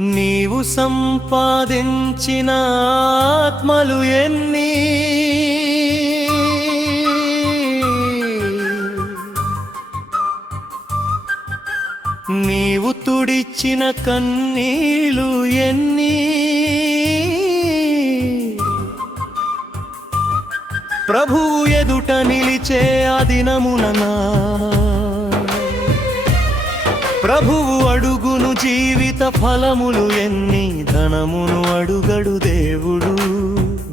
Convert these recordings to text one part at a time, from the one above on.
నీవు సంపాదించిన ఆత్మలు ఎన్ని, నీవు తుడిచిన కన్నీళ్ళు ఎన్ని, ప్రభువు ఎదుట నిలిచే ఆ దినముననా ప్రభువు అడుగును జీవిత ఫలములు ఎన్ని. ధనమును అడుగడు దేవుడు,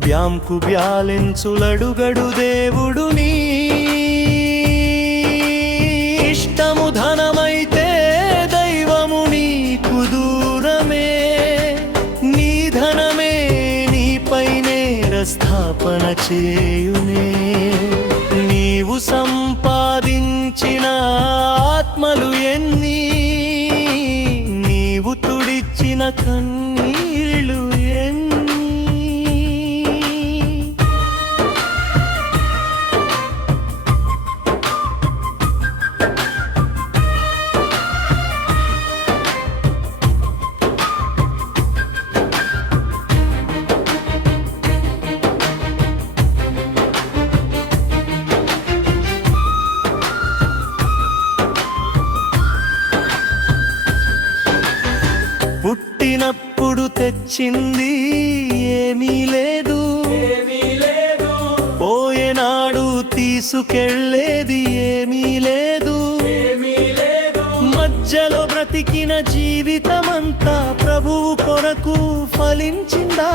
బ్యాంకు బ్యాలెన్సులడుగడు దేవుడు. నీ ఇష్టము ధనమైతే దైవము నీకు దూరమే. నీ ధనమే నీపైనే స్థాపన చేయునే. నీవు సంపాదించిన ఆత్మలు ఎన్ని, నీవు తుడిచిన కన్నీళ్ళు ఎన్ని. పుట్టినప్పుడు తెచ్చింది ఏమీ లేదు, పోయేనాడు తీసుకెళ్ళేది ఏమీ లేదు. మధ్యలో బ్రతికిన జీవితమంతా ప్రభువు కొరకు ఫలించిందా?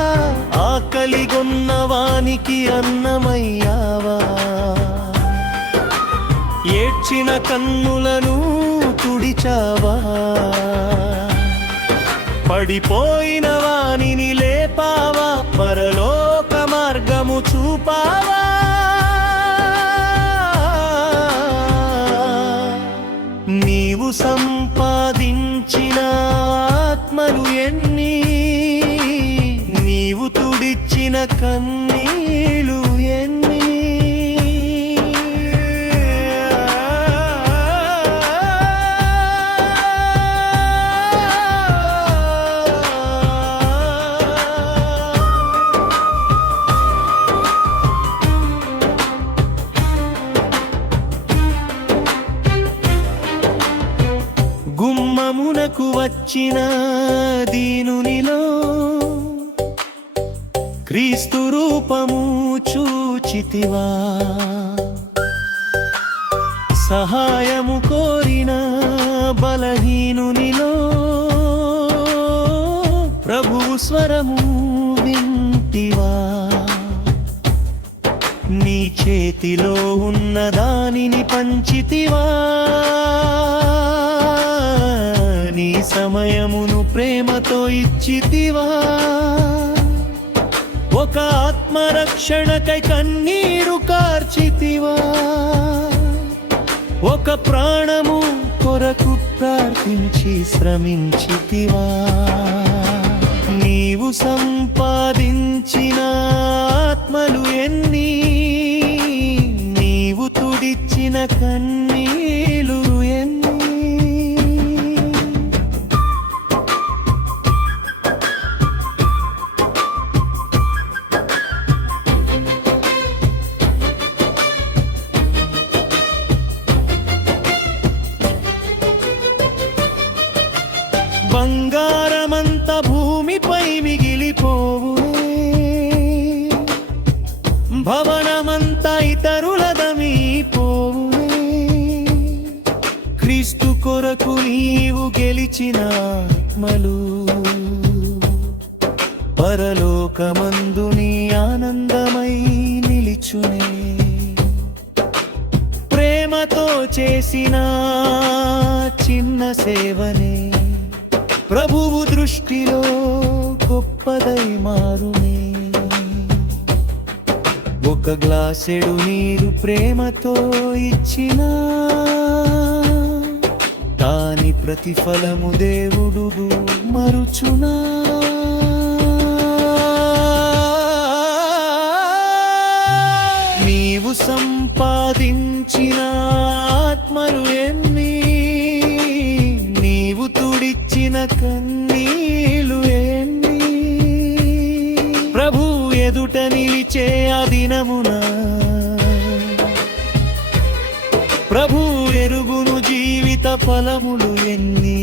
ఆకలిగొన్నవానికి అన్నమయ్యావా? ఏడ్చిన కన్నులను తుడిచావా? పడిపోయిన వానిని లేపావా? పరలోక మార్గము చూపావా? నీవు సంపాదించిన ఆత్మలు ఎన్ని, నీవు తుడిచిన కన్నీళ్ళు ఎన్ని. గుమ్మమునకు వచ్చిన దీనునిలో క్రీస్తు రూపము చూచితివా? సహాయము కోరిన బలహీనునిలో ప్రభువు స్వరము వింటివా? నీ చేతిలో ఉన్న దానిని పంచితివా? నీ సమయమును ప్రేమతో ఇచ్చితివా? ఒక ఆత్మరక్షణకై కన్నీరు కార్చితివా? ఒక ప్రాణము కొరకు ప్రార్థించి శ్రమించితివా? నీవు సంపాదించిన ఆత్మలు ఎన్ని, నీవు తుడిచిన కన్నీళ్ళు ఎన్ని. బంగారమంత భూమిపై మిగిలిపోవునే, భవనమంతా ఇతరులదమిపోవునే. క్రీస్తు కొరకు నీవు గెలిచిన ఆత్మలు పరలోకమందు నీ ఆనందమై నిలిచునే. ప్రేమతో చేసిన చిన్న సేవనే ప్రభువు దృష్టిలో గొప్పదై మారునే. ఒక గ్లాసెడు నీరు ప్రేమతో ఇచ్చినా దాని ప్రతిఫలము దేవుడు మరుచునా? నీవు సంపాదించిన ఆత్మలు ఎన్ని, నీవు తుడిచిన కన్నీళ్ళు ప్రభు ఎదుట నిలిచే ఆ దినమున ప్రభు ఎరుగును జీవిత ఫలములు ఎన్ని